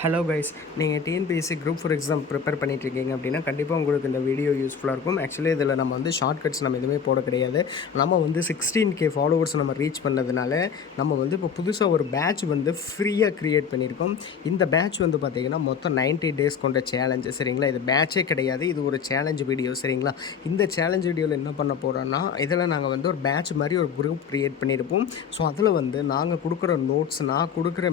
Hello guys, நீங்கள் TNPSC group four exam prepare பண்ணிட்டுருக்கீங்க அப்படின்னா கண்டிப்பாக உங்களுக்கு இந்த வீடியோ யூஸ்ஃபுல்லாக இருக்கும். ஆக்சுவலி இதில் நம்ம வந்து ஷார்ட்கட்ஸ் நம்ம எதுவுமே போட கிடையாது. நம்ம வந்து 16K ஃபாலோவர்ஸ் நம்ம ரீச் பண்ணதுனால நம்ம வந்து இப்போ புதுசாக ஒரு பேட்ச் வந்து ஃப்ரீயாக க்ரியேட் பண்ணியிருக்கோம். இந்த பேட்ச் வந்து பார்த்திங்கன்னா மொத்தம் 90 டேஸ் கொண்ட சேலஞ்சு, சரிங்களா? இது பேட்சே கிடையாது, இது ஒரு சேலஞ்ச் வீடியோ, சரிங்களா? இந்த சேலஞ்ச் வீடியோவில் என்ன பண்ண போகிறோன்னா, இதில் நாங்கள் வந்து ஒரு பேட்ச் மாதிரி ஒரு குரூப் க்ரியேட் பண்ணியிருப்போம். ஸோ அதில் வந்து நாங்கள் கொடுக்குற நோட்ஸ், நான் கொடுக்குற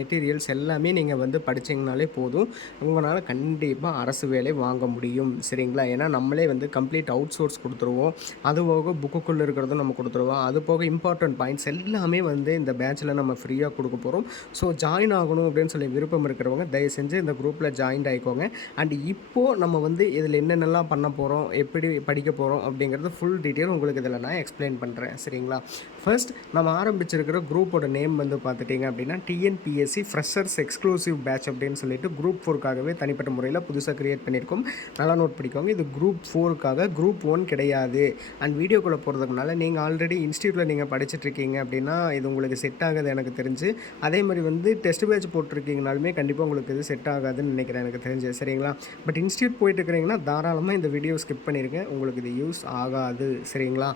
மெட்டீரியல்ஸ் எல்லாமே நீங்கள் வந்து படிச்சிங்கனாலே போதும். உங்களால் கண்டிப்பாக அரசு வேலை வாங்க முடியும், சரிங்களா? ஏன்னா நம்மளே வந்து கம்ப்ளீட் அவுட் சோர்ஸ் கொடுத்துருவோம். அது போக புக்குக்குள்ளே இருக்கிறதும் நம்ம கொடுத்துருவோம். அது போக இம்பார்ட்டன்ட் பாயிண்ட்ஸ் எல்லாமே வந்து இந்த பேட்சில் நம்ம ஃப்ரீயாக கொடுக்க போகிறோம். ஸோ ஜாயின் ஆகணும் அப்படின்னு சொல்லி விருப்பம் இருக்கிறவங்க தயவு செஞ்சு இந்த குரூப்பில் ஜாயின் ஆகிக்கோங்க. அண்ட் இப்போது நம்ம வந்து இதில் என்னென்னலாம் பண்ண போகிறோம், எப்படி படிக்க போகிறோம் அப்படிங்கிறது ஃபுல் டீட்டெயில் உங்களுக்கு இதில் நான் எக்ஸ்பிளைன் பண்ணுறேன், சரிங்களா? ஃபர்ஸ்ட் நம்ம ஆரம்பிச்சிருக்கிற குரூப்போட நேம் வந்து பார்த்துட்டிங்க அப்படின்னா டிஎன்பிஎஸ்சி ஃப்ரெஷர்ஸ் எக்ஸ்க்ளூசிவ் பேட்ச் அப்படின்னு சொல்லிட்டு குரூப் 4க்காகவே தனிப்பட்ட முறையில் புதுசாக க்ரியேட் பண்ணியிருக்கோம். நல்லா நோட் பண்ணிக்கோங்க, இது குரூப் 4க்காக, குரூப் 1 கிடையாது. அண்ட் வீடியோக்குள்ளே போகிறதுக்கு முன்னால் நீங்கள் ஆல்ரெடி இன்ஸ்டியூட்டில் நீங்கள் படிச்சுட்ருக்கீங்க அப்படின்னா இது உங்களுக்கு செட் ஆகுது எனக்கு தெரிஞ்சு. அதே மாதிரி வந்து டெஸ்ட் பேட்ச் போட்டிருக்கீங்கனாலுமே கண்டிப்பாக உங்களுக்கு இது செட் ஆகாதுன்னு நினைக்கிறேன் எனக்கு தெரிஞ்சு, சரிங்களா? பட் இன்ஸ்டியூட் போயிட்டு இருக்கிறீங்கன்னா தாராளமாக இந்த வீடியோ ஸ்கிப் பண்ணியிருக்கேன், உங்களுக்கு இது யூஸ் ஆகாது, சரிங்களா?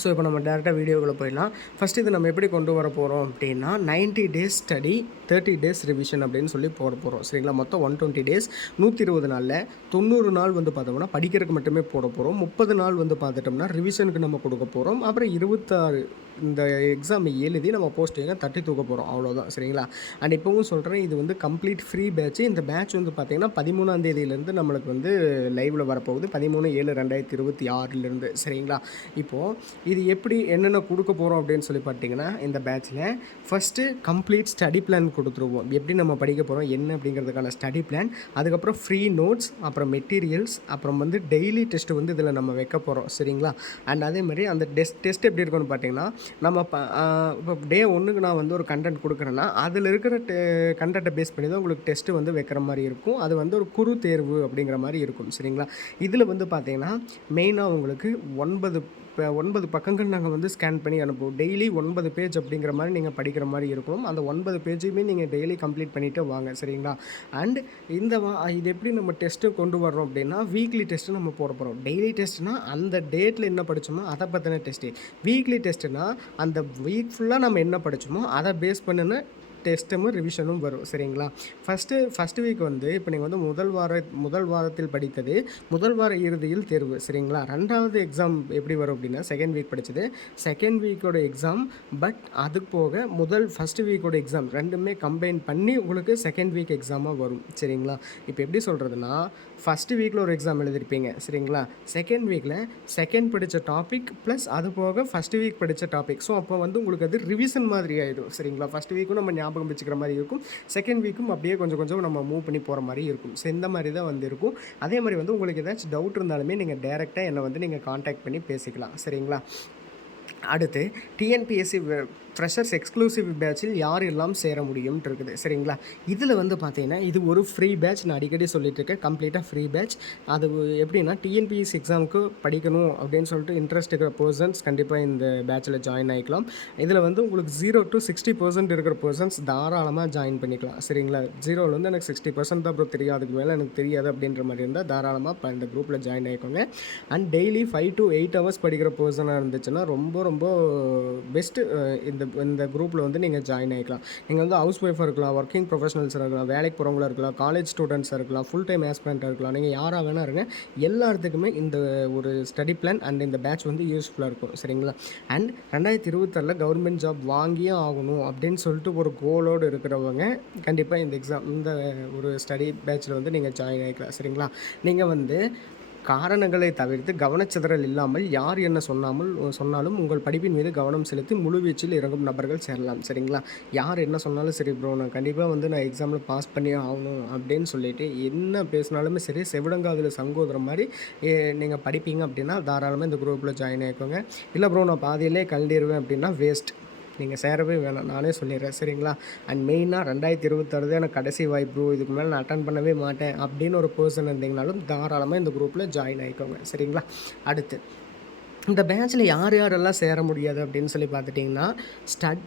ஸோ இப்போ நம்ம டேரெக்டாக வீடியோக்குள்ளே போயிடலாம். ஃபஸ்ட்டு இது நம்ம எப்படி கொண்டு வர போகிறோம் அப்படின்னா 90 டேஸ் ஸ்டடி 30 டேஸ் ரிவிஷன் அப்படின்னு சொல்லி போட போகிறோம், சரிங்களா? மொத்தம் 120 டேஸ், 120 நாளில் 90 நாள் வந்து பார்த்தோம்னா படிக்கிறதுக்கு மட்டுமே போட போகிறோம். 30 நாள் வந்து பார்த்துட்டோம்னா ரிவிஷனுக்கு நம்ம கொடுக்க போகிறோம். அப்புறம் 26 இந்த எக்ஸாம் எழுதி நம்ம போஸ்டிங்கை தட்டி தூக்க போகிறோம், அவ்வளோதான், சரிங்களா? அண்ட் இப்போவும் சொல்கிறேன், இது வந்து கம்ப்ளீட் ஃப்ரீ பேட்ச். இந்த பேட்ச் வந்து பார்த்திங்கன்னா 13ஆம் தேதியிலேருந்து நம்மளுக்கு வந்து லைவில் வரப்போகுது, 13/7/2026 சரிங்களா? இப்போது இது எப்படி என்னென்ன கொடுக்க போகிறோம் அப்படின்னு சொல்லி பார்த்தீங்கன்னா, இந்த பேட்சில் ஃபஸ்ட்டு கம்ப்ளீட் ஸ்டடி பிளான் கொடுத்துருவோம். எப்படி நம்ம படிக்க போகிறோம் என்ன அப்படிங்கிறதுக்கான ஸ்டடி பிளான், அதுக்கப்புறம் ஃப்ரீ நோட்ஸ், அப்புறம் மெட்டீரியல்ஸ், அப்புறம் வந்து டெய்லி டெஸ்ட் வந்து இதில் நம்ம வைக்க போகிறோம், சரிங்களா? அண்ட் அதே மாதிரி அந்த டெஸ்ட் எப்படி இருக்குன்னு பார்த்தீங்கன்னா, நம்ம இப்போ டே 1க்கு நான் வந்து ஒரு கண்டென்ட் கொடுக்குறேன்னா அதில் இருக்கிற கண்டென்ட்டை பேஸ் பண்ணி தான் உங்களுக்கு டெஸ்ட்டு வந்து வைக்கிற மாதிரி இருக்கும். அது வந்து ஒரு குறு தேர்வு அப்படிங்கிற மாதிரி இருக்கும், சரிங்களா? இதில் வந்து பார்த்தீங்கன்னா மெயினாக உங்களுக்கு 9 பக்கங்கள் நாங்கள் வந்து ஸ்கேன் பண்ணி அனுப்புவோம். டெய்லி 9 பேஜ் அப்படிங்கிற மாதிரி நீங்கள் படிக்கிற மாதிரி இருக்கும். அந்த 9 பேஜுமே நீங்கள் டெய்லி கம்ப்ளீட் பண்ணிவிட்டு வாங்க, சரிங்களா? அண்ட் இது எப்படி நம்ம டெஸ்ட்டு கொண்டு வர்றோம் அப்படின்னா, வீக்லி டெஸ்ட்டு நம்ம போட போகிறோம். டெய்லி டெஸ்ட்னால் அந்த டேட்டில் என்ன படித்தோமோ அதை பற்றின டெஸ்ட்டு. வீக்லி டெஸ்ட்டுனால் அந்த வீக் ஃபுல்லாக நம்ம என்ன படித்தோமோ அதை பேஸ் பண்ணின டெஸ்ட்டும் ரிவிஷனும் வரும், சரிங்களா? ஃபஸ்ட்டு வீக் வந்து இப்போ நீங்கள் வந்து முதல் வாரத்தில் படித்தது முதல் வார இறுதியில் தேர்வு, சரிங்களா? 2வது எக்ஸாம் எப்படி வரும் அப்படின்னா, செகண்ட் வீக் படித்தது செகண்ட் வீக்கோட எக்ஸாம். பட் அது போக ஃபஸ்ட்டு வீக்கோட எக்ஸாம் ரெண்டுமே கம்பைன் பண்ணி உங்களுக்கு செகண்ட் வீக் எக்ஸாமாக வரும், சரிங்களா? இப்போ எப்படி சொல்கிறதுனா, ஃபஸ்ட்டு வீக்கில் ஒரு எக்ஸாம் எழுதிருப்பீங்க, சரிங்களா? செகண்ட் வீக்கில் செகண்ட் படித்த டாபிக் ப்ளஸ் அது போக ஃபஸ்ட்டு வீக் படித்த டாபிக். ஸோ அப்போ வந்து உங்களுக்கு அது ரிவிஷன் மாதிரி ஆகிடும், சரிங்களா? ஃபஸ்ட் வீக்கும் நம்ம ஞாபகம் வச்சுக்கிற மாதிரி இருக்கும், செகண்ட் வீக்கும் அப்படியே கொஞ்சம் கொஞ்சம் நம்ம மூவ் பண்ணி போகிற மாதிரி இருக்கும். ஸோ இந்த மாதிரி தான் வந்து இருக்கும். அதே மாதிரி வந்து உங்களுக்கு ஏதாச்சும் டவுட் இருந்தாலுமே நீங்கள் டேரெக்டாக என்னை வந்து நீங்கள் காண்டாக்ட் பண்ணி பேசிக்கலாம், சரிங்களா? அடுத்து டிஎன்பிஎஸ்சி ஃப்ரெஷர்ஸ் எக்ஸ்க்ளூசிவ் பேட்சில் யார் எல்லாம் சேர முடியும்னு இருக்குது, சரிங்களா? இதில் வந்து பார்த்தீங்கன்னா இது ஒரு ஃப்ரீ பேட்ச். நான் அடிக்கடி சொல்லிட்டு இருக்கேன், கம்ப்ளீட்டாக ஃப்ரீ பேட்ச். அது எப்படின்னா டிஎன்பிஎஸ்சி எக்ஸாமுக்கு படிக்கணும் அப்படின்னு சொல்லிட்டு இன்ட்ரெஸ்ட் இருக்கிற பர்சன்ஸ் கண்டிப்பாக இந்த பேட்சில் ஜாயின் ஆகிக்கலாம். இதில் வந்து உங்களுக்கு 0 to 60% இருக்கிற பர்சன்ஸ் தாராளமாக ஜாயின் பண்ணிக்கலாம், சரிங்களா? 0ல் வந்து எனக்கு 60% தான் அப்புறம் தெரியும், அதுக்கு மேலே எனக்கு தெரியாது அப்படின்ற மாதிரி இருந்தால் தாராளமாக இந்த குரூப்பில் ஜாயின் ஆகிக்கோங்க. அண்ட் டெய்லி 5 to 8 hours படிக்கிற பர்சனாக இருந்துச்சுன்னா ரொம்ப ரொம்ப பெஸ்ட்டு இந்த குரூப்பில் வந்து நீங்கள் ஜாயின் ஆகிக்கலாம். நீங்கள் வந்து ஹவுஸ் ஒய்ஃபாக இருக்கலாம், ஒர்க்கிங் ப்ரொஃபஷனல்ஸாக இருக்கலாம், வேலைக்கு போகிறவங்களா இருக்கலாம், காலேஜ் ஸ்டூடெண்ட்ஸாக இருக்கலாம், ஃபுல் டைம் ஆஸ்பிரண்ட்டாக இருக்கலாம், நீங்கள் யாராக வேணா இருங்க, எல்லாத்துக்குமே இந்த ஒரு ஸ்டடி பிளான் அண்ட் இந்த பேட்ச் வந்து யூஸ்ஃபுல்லாக இருக்கும், சரிங்களா? அண்ட் 2026 கவர்மெண்ட் ஜாப் வாங்கியே ஆகணும் அப்படின்னு சொல்லிட்டு ஒரு கோலோடு இருக்கிறவங்க கண்டிப்பாக இந்த ஒரு ஸ்டடி பேட்சில் வந்து நீங்கள் ஜாயின் ஆகிக்கலாம், சரிங்களா? நீங்கள் வந்து காரணங்களை தவிர்த்து கவனச்சிதறல் இல்லாமல் யார் என்ன சொன்னாலும் உங்கள் படிப்பின் மீது கவனம் செலுத்தி முழுவீச்சில் இறங்கும் நபர்கள் சேரலாம், சரிங்களா? யார் என்ன சொன்னாலும் சரி ப்ரோ, நான் கண்டிப்பாக வந்து நான் எக்ஸாமில் பாஸ் பண்ணியே ஆகணும் அப்படின்னு சொல்லிட்டு என்ன பேசினாலுமே சரி, செவிடங்காதில் சங்கோதரம் மாதிரி நீங்கள் படிப்பீங்க அப்படின்னா தாராளமாக இந்த குரூப்பில் ஜாயின் ஆகிக்கோங்க. இல்லை ப்ரோ நான் பாதியிலே கழண்டிடுவேன் அப்படின்னா வேஸ்ட், நீங்கள் சேரவே வேணாம், நானே சொல்லிடுறேன், சரிங்களா? அண்ட் மெயினாக 2026 எனக்கு கடைசி வாய்ப்பு, இதுக்கு மேலே நான் அட்டன் பண்ணவே மாட்டேன் அப்படின்னு ஒரு பர்சன் இருந்தீங்கனாலும் தாராளமாக இந்த குரூப்பில் ஜாயின் ஆகிக்கோங்க, சரிங்களா? அடுத்து இந்த பேட்ச்சில் யார் யாரெல்லாம் சேர முடியாது அப்படின்னு சொல்லி பார்த்துட்டிங்கன்னா,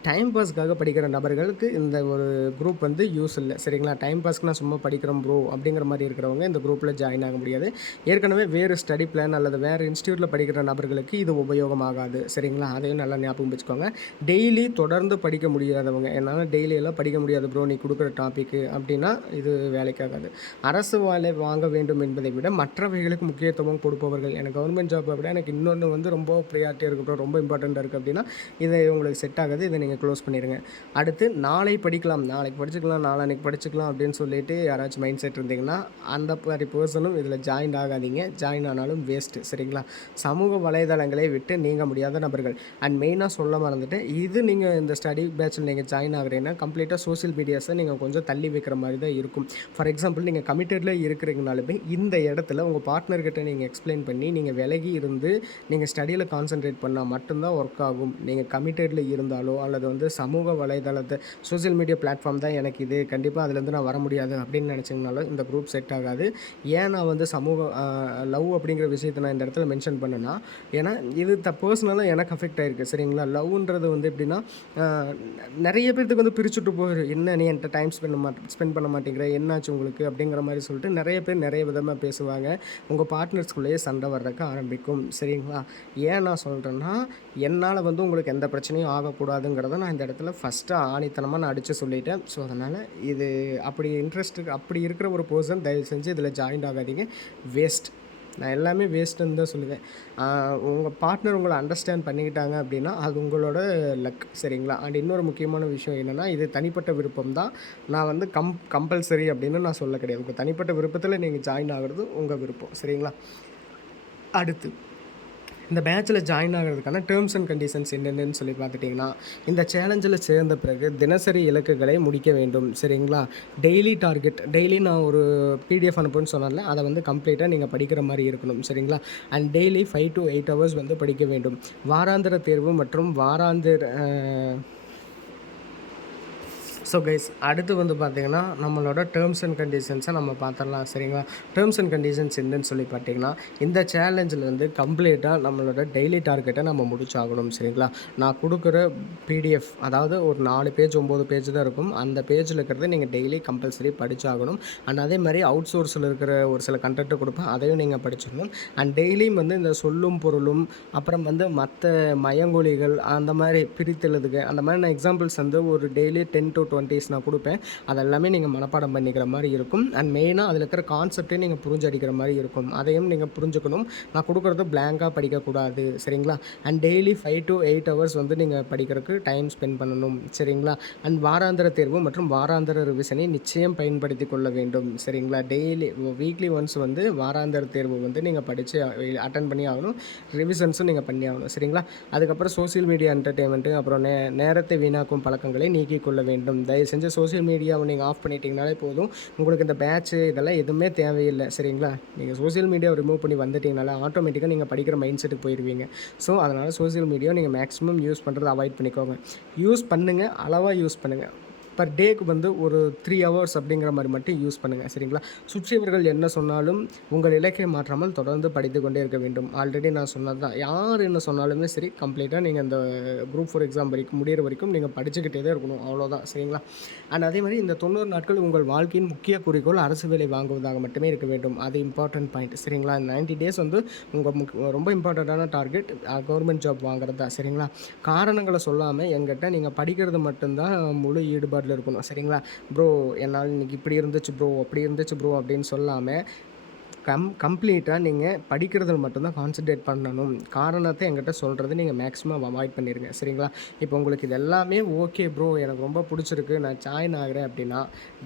டைம் பாஸ்க்காக படிக்கிற நபர்களுக்கு இந்த ஒரு குரூப் வந்து யூஸ் இல்ல. சரிங்களா? டைம் பாஸ்க்கு நான் சும்மா படிக்கிறேன் ப்ரோ அப்படிங்கிற மாரி இருக்கிறவங்க இந்த குரூப்பில் ஜாயின் ஆக முடியாது. ஏற்கனவே வேறு ஸ்டடி பிளான் அல்லது வேறு இன்ஸ்டியூட்டில் படிக்கிற நபர்களுக்கு இது உபயோகமாகாது. சரிங்களா? அதையும் நல்லா ஞாபகம் வச்சுக்கோங்க. டெய்லி தொடர்ந்து படிக்க முடியாதவங்க, என்னால டெய்லி எல்லாம் படிக்க முடியாது ப்ரோ நீ குடுக்குற டாபிக்கு அப்படின்னா, இது வேலைக்காகாது. அரசு வேலை வாங்க வேண்டும் என்பதை விட மற்றவைகளுக்கு முக்கியத்துவம் கொடுப்பவர்கள், எனக்கு கவர்மெண்ட் ஜாப்பை விட எனக்கு இன்னொன்று வந்து ரொம்ப ப்ரியாரிட்டியாக இருக்குது ப்ரோ, ரொம்ப இம்பார்ட்டண்ட்டாக இருக்குது அப்படின்னா, இது உங்களுக்கு செட் ஆகாது. இதை நீங்கள் க்ளோஸ் பண்ணிடுங்க. அடுத்து நாளை படிக்கலாம், நாளைக்கு படிச்சுக்கலாம், நாளான்னைக்கு படிச்சுக்கலாம் அப்படின்னு சொல்லிட்டு யாராச்சும் மைண்ட் செட் இருந்தீங்கன்னா, அந்த மாதிரி பர்சனும் இதில் ஜாயின் ஆகாதீங்க. ஜாயின் ஆனாலும் வேஸ்ட்டு. சரிங்களா? சமூக வலைதளங்களை விட்டு நீங்க முடியாத நபர்கள். அண்ட் மெயினாக சொல்ல மறந்துட்டேன், இது நீங்கள் இந்த ஸ்டடி பேட்சில் நீங்கள் ஜாயின் ஆகுறீங்கன்னா கம்ப்ளீட்டாக சோஷியல் மீடியாஸை நீங்கள் கொஞ்சம் தள்ளி வைக்கிற மாதிரி தான் இருக்கும். ஃபார் எக்ஸாம்பிள் நீங்கள் கமிட்டடில் இருக்கிறீங்கனாலுமே இந்த இடத்துல உங்கள் பார்ட்னர்கிட்ட நீங்கள் எக்ஸ்பிளைன் பண்ணி நீங்கள் விலகி இருந்து நீங்கள் ஸ்டடியில் கான்சன்ட்ரேட் பண்ணால் மட்டும்தான் ஒர்க் ஆகும். நீங்கள் கமிட்டடில் இருந்தாலோ அல்லது வந்து சமூக வலைதளத்தை சோஷியல் மீடியா பிளாட்ஃபார்ம் தான் எனக்கு இது, கண்டிப்பாக அதுலேருந்து நான் வர முடியாது அப்படின்னு நினச்சிங்கனாலும் இந்த குரூப் செட் ஆகாது. ஏன் நான் வந்து சமூக லவ் அப்படிங்கிற விஷயத்தை நான் இந்த இடத்துல மென்ஷன் பண்ணேன்னா, ஏன்னா இது பர்சனலாக எனக்கு அஃபெக்ட் ஆகிருக்கு. சரிங்களா? லவ்ன்றது வந்து எப்படின்னா, நிறைய பேர்த்துக்கு வந்து பிரிச்சுட்டு போயிடும். என்ன நீ என்கிட்ட டைம் ஸ்பெண்ட் பண்ண மாட்டேங்கிற, என்னாச்சு உங்களுக்கு அப்படிங்கிற மாதிரி சொல்லிட்டு நிறைய பேர் நிறைய விதமாக பேசுவாங்க. உங்கள் பார்ட்னர்ஸ்குள்ளேயே சண்டை வர்றதுக்கு ஆரம்பிக்கும். சரிங்களா? ஏன் நான் சொல்கிறேன்னா, என்னால் வந்து உங்களுக்கு எந்த பிரச்சனையும் ஆகக்கூடாதுங்கிறத நான் இந்த இடத்துல ஃபஸ்ட்டு ஆணித்தனமாக நான் அடித்து சொல்லிட்டேன். ஸோ அதனால் இது அப்படி இருக்கிற ஒரு பர்சன் தயவு செஞ்சு இதில் ஜாயின் ஆகாதீங்க. வேஸ்ட். நான் எல்லாமே வேஸ்ட்டுன்னு தான் சொல்லுவேன். உங்கள் பார்ட்னர் உங்களை அண்டர்ஸ்டாண்ட் பண்ணிக்கிட்டாங்க அப்படின்னா அது உங்களோட லக். சரிங்களா? அண்ட் இன்னொரு முக்கியமான விஷயம் என்னென்னா, இது தனிப்பட்ட விருப்பம் தான். நான் வந்து கம்பல்சரி அப்படின்னு நான் சொல்ல கிடையாது. உங்கள் தனிப்பட்ட விருப்பத்தில் நீங்கள் ஜாயின் ஆகிறது உங்கள் விருப்பம். சரிங்களா? அடுத்து இந்த பேட்சில் ஜாயின் ஆகிறதுக்கான டேர்ம்ஸ் அண்ட் கண்டிஷன்ஸ் என்னென்னு சொல்லி பார்த்துட்டிங்கன்னா, இந்த சேலஞ்சில் சேர்ந்த பிறகு தினசரி இலக்குகளை முடிக்க வேண்டும். சரிங்களா? டெய்லி டார்கெட், டெய்லி நான் ஒரு பிடிஎஃப் அனுப்புன்னு சொன்னால அதை வந்து கம்ப்ளீட்டாக நீங்கள் படிக்கிற மாதிரி இருக்கணும். சரிங்களா? அண்ட் டெய்லி 5 to 8 hours வந்து படிக்க வேண்டும். வாராந்திர தேர்வு மற்றும் ஸோ கைஸ், அடுத்து வந்து பார்த்திங்கன்னா நம்மளோட டேர்ம்ஸ் அண்ட் கண்டிஷன்ஸை நம்ம பார்த்துடலாம். சரிங்களா? டேர்ம்ஸ் அண்ட் கண்டிஷன்ஸ் என்னன்னு சொல்லி பார்த்தீங்கன்னா, இந்த சேலஞ்சில் வந்து கம்ப்ளீட்டாக நம்மளோட டெய்லி டார்கெட்டை நம்ம முடிச்சாகணும். சரிங்களா? நான் கொடுக்குற பிடிஎஃப், அதாவது ஒரு 4 பேஜ் 9 பேஜ் தான் இருக்கும். அந்த பேஜில் இருக்கிறத நீங்கள் டெய்லி கம்பல்சரி படித்தாகணும். அண்ட் அதே மாதிரி அவுட் சோர்ஸில் இருக்கிற ஒரு சில கண்டென்ட்டை கொடுப்பேன், அதையும் நீங்கள் படிச்சிடணும். அண்ட் டெய்லியும் வந்து இந்த சொல்லும் பொருளும் அப்புறம் வந்து மற்ற மயங்கொலிகள் அந்த மாதிரி பிரித்தெழுதுக, அந்த மாதிரி நான் எக்ஸாம்பிள்ஸ் வந்து ஒரு டெய்லி 10 to 20 நான் கொடுப்பேன். அதெல்லாமே நீங்கள் மனப்பாடம் பண்ணிக்கிற மாதிரி இருக்கும். அண்ட் மெயினாக அதில் இருக்கிற கான்செப்டே நீங்கள் புரிஞ்சு அடிக்கிற மாதிரி இருக்கும். அதையும் நீங்கள் புரிஞ்சுக்கணும். நான் கொடுக்குறது பிளாங்காக படிக்கக்கூடாது. சரிங்களா? அண்ட் டெய்லி 5 to 8 hours வந்து நீங்கள் படிக்கிறதுக்கு டைம் ஸ்பெண்ட் பண்ணணும். சரிங்களா? அண்ட் வாராந்திர தேர்வு மற்றும் வாராந்திர ரிவிஷனை நிச்சயம் பயன்படுத்தி கொள்ள வேண்டும். சரிங்களா? டெய்லி வீக்லி ஒன்ஸ் வந்து வாராந்திர தேர்வு வந்து நீங்கள் படித்து அட்டன் பண்ணி ஆகணும். ரிவிஷன்ஸும் நீங்கள் பண்ணி ஆகணும். சரிங்களா? அதுக்கப்புறம் சோசியல் மீடியா என்டர்டெயின்மெண்ட்டு அப்புறம் நேரத்தை வீணாக்கும் பழக்கங்களை நீக்கிக் கொள்ள வேண்டும். தயவு செஞ்சு சோஷியல் மீடியாவை நீங்கள் ஆஃப் பண்ணிட்டீங்கனாலே போதும். உங்களுக்கு இந்த பேட்ச்சு இதெல்லாம் எதுவுமே தேவையில்லை. சரிங்களா? நீங்கள் சோஷியல் மீடியாவை ரிமூவ் பண்ணி வந்துட்டிங்கனால ஆட்டோமேட்டிக்காக நீங்கள் படிக்கிற மைண்ட் செட்டுக்கு போயிடுவீங்க. ஸோ அதனால் சோஷியல் மீடியாவை நீங்கள் மேக்ஸிமம் யூஸ் பண்ணுறதை அவாய்ட் பண்ணிக்கோங்க. யூஸ் பண்ணுங்கள், அளவாக யூஸ் பண்ணுங்கள். பர் டேக்கு வந்து ஒரு 3 hours அப்படிங்கிற மாதிரி மட்டும் யூஸ் பண்ணுங்கள். சரிங்களா? சுற்றியவர்கள் என்ன சொன்னாலும் உங்கள் இலக்கை மாற்றாமல் தொடர்ந்து படித்து கொண்டே இருக்க வேண்டும். ஆல்ரெடி நான் சொன்னது தான். யார் என்ன சொன்னாலுமே சரி, கம்ப்ளீட்டாக நீங்கள் இந்த குரூப் 4 எக்ஸாம் வரைக்கும் முடிகிற வரைக்கும் நீங்கள் படிச்சுக்கிட்டே தான் இருக்கணும். அவ்வளோதான். சரிங்களா? அண்ட் அதே மாதிரி இந்த 90 நாட்கள் உங்கள் வாழ்க்கையின் முக்கிய குறிக்கோள் அரசு வேலை வாங்குவதாக மட்டுமே இருக்க வேண்டும். அது இம்பார்ட்டன்ட் பாயிண்ட். சரிங்களா? 90 days வந்து உங்கள் ரொம்ப இம்பார்ட்டண்ட்டான டார்கெட் கவர்மெண்ட் ஜாப் வாங்குறது தான். சரிங்களா? காரணங்களை சொல்லாமல் எங்கிட்ட நீங்கள் படிக்கிறது மட்டும்தான் முழு ஈடுபாடு இருக்கணும். சரிங்களா? ப்ரோ என்னால் இன்னைக்கு இப்படி இருந்துச்சு ப்ரோ, அப்படி இருந்துச்சு ப்ரோ அப்படின்னு சொல்லாமல் கம்ப்ளீட்டாக நீங்கள் படிக்கிறதுல மட்டும்தான் கான்சன்ட்ரேட் பண்ணணும். காரணத்தை என்கிட்ட சொல்கிறது நீங்கள் மேக்ஸிமம் அவாய்ட் பண்ணிடுங்க. சரிங்களா? இப்போ உங்களுக்கு இது எல்லாமே ஓகே ப்ரோ, எனக்கு ரொம்ப பிடிச்சிருக்கு, நான் ஜாயின் ஆகிறேன் அப்படின்னா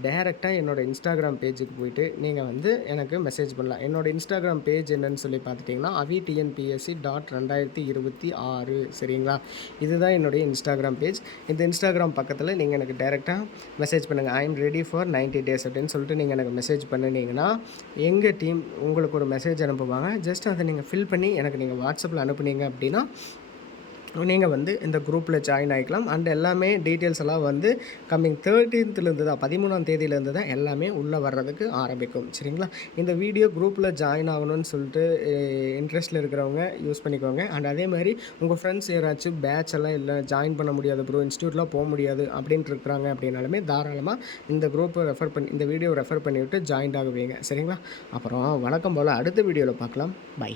டேரெக்டாக என்னோடய இன்ஸ்டாகிராம் பேஜுக்கு போய்ட்டு நீங்கள் வந்து எனக்கு மெசேஜ் பண்ணலாம். என்னோடய இன்ஸ்டாகிராம் பேஜ் என்னன்னு சொல்லி பார்த்துட்டிங்கன்னா avtnpsc.2026. சரிங்களா? இதுதான் என்னுடைய இன்ஸ்டாகிராம் பேஜ். இந்த இன்ஸ்டாகிராம் பக்கத்தில் நீங்கள் எனக்கு டேரெக்டாக மெசேஜ் பண்ணுங்கள். I am ready for 90 days அப்படின்னு சொல்லிட்டு நீங்கள் எனக்கு மெசேஜ் பண்ணினீங்கன்னா எங்கள் டீம் உங்களுக்கு ஒரு மெசேஜ் அனுப்புவாங்க. ஜஸ்ட் அதை நீங்கள் ஃபில் பண்ணி எனக்கு நீங்கள் வாட்ஸ்அப்பில் அனுப்புனீங்க அப்படின்னா நீங்கள் வந்து இந்த குரூப்பில் ஜாயின் ஆகிக்கலாம். அண்ட் எல்லாமே டீட்டெயில்ஸ் எல்லாம் வந்து கம்மிங் 13th தான் 13ஆம் தேதியிலேருந்து தான் எல்லாமே உள்ளே வர்றதுக்கு ஆரம்பிக்கும். சரிங்களா? இந்த வீடியோ குரூப்பில் ஜாயின் ஆகணும்னு சொல்லிட்டு இன்ட்ரெஸ்ட்டில் இருக்கிறவங்க யூஸ் பண்ணிக்கோங்க. அண்ட் அதே மாதிரி உங்கள் ஃப்ரெண்ட்ஸ் யாராச்சும் பேட்ச் எல்லாம் இல்லை, ஜாயின் பண்ண முடியாது ப்ரோ, இன்ஸ்டியூட்லாம் போக முடியாது அப்படின்ட்டு இருக்கிறாங்க அப்படின்னாலுமே தாராளமாக இந்த குரூப்பை இந்த வீடியோவை ரெஃபர் பண்ணிவிட்டு ஜாயின் ஆகுவீங்க. சரிங்களா? அப்புறம் வழக்கம் போல் அடுத்த வீடியோவில் பார்க்கலாம். பை.